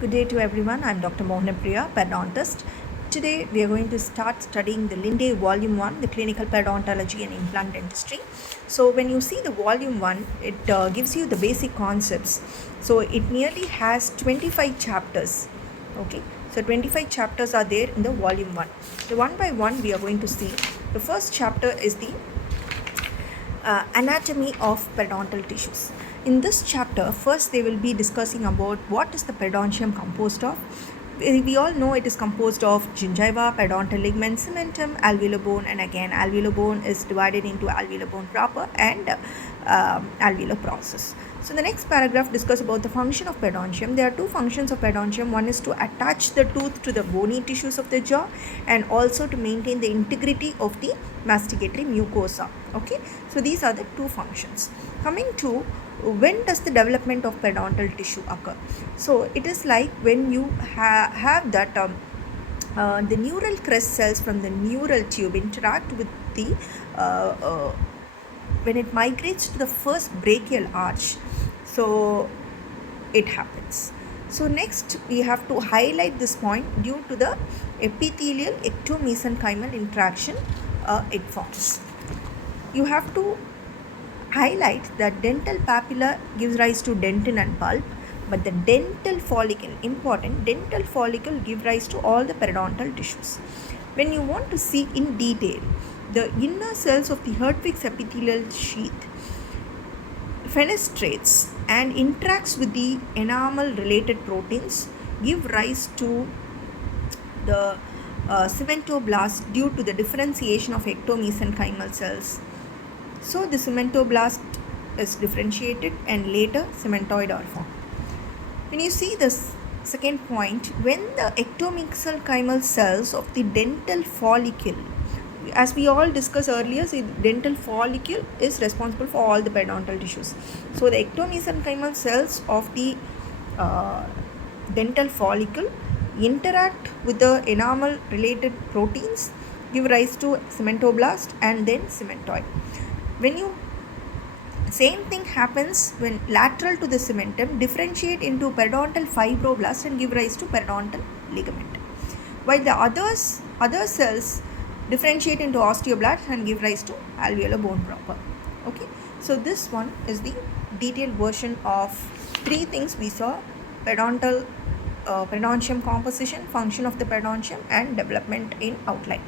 Good day to everyone. I'm Dr. Mohanapriya, periodontist. Today we are going to start studying the Lindhe Volume 1, the clinical periodontology and implant dentistry. So when you see the Volume 1, it gives you the basic concepts. So it nearly has 25 chapters. Okay, so 25 chapters are there in the Volume 1. So one by one we are going to see. The first chapter is the anatomy of periodontal tissues. In this chapter, first they will be discussing about what is the periodontium composed of. We all know it is composed of gingiva, periodontal ligament, cementum, alveolar bone, and again alveolar bone is divided into alveolar bone proper and alveolar process. So the next paragraph discuss about the function of periodontium. There are two functions of periodontium. One is to attach the tooth to the bony tissues of the jaw and also to maintain the integrity of the masticatory mucosa. Okay, so these are the two functions. Coming to when does the development of periodontal tissue occur? So it is like when you have that the neural crest cells from the neural tube interact with the when it migrates to the first brachial arch. So it happens. So next we have to highlight this point due to the epithelial ectomesenchymal interaction it forms. You have to highlight that dental papilla gives rise to dentin and pulp, but the dental follicle, important, dental follicle give rise to all the periodontal tissues. When you want to see in detail, the inner cells of the Hertwig's epithelial sheath fenestrates and interacts with the enamel related proteins, give rise to the cementoblast due to the differentiation of ectomesenchymal cells. So the cementoblast is differentiated and later cementoid are formed. When you see this second point, when the ectomesenchymal cells of the dental follicle, as we all discussed earlier, the dental follicle is responsible for all the periodontal tissues. So the ectomesenchymal cells of the dental follicle interact with the enamel related proteins, give rise to cementoblast and then cementoid. When you same thing happens when lateral to the cementum differentiate into periodontal fibroblast and give rise to periodontal ligament, while the other cells differentiate into osteoblast and give rise to alveolar bone proper. Okay, so this one is the detailed version of three things we saw: periodontium composition, function of the periodontium, and development in outline.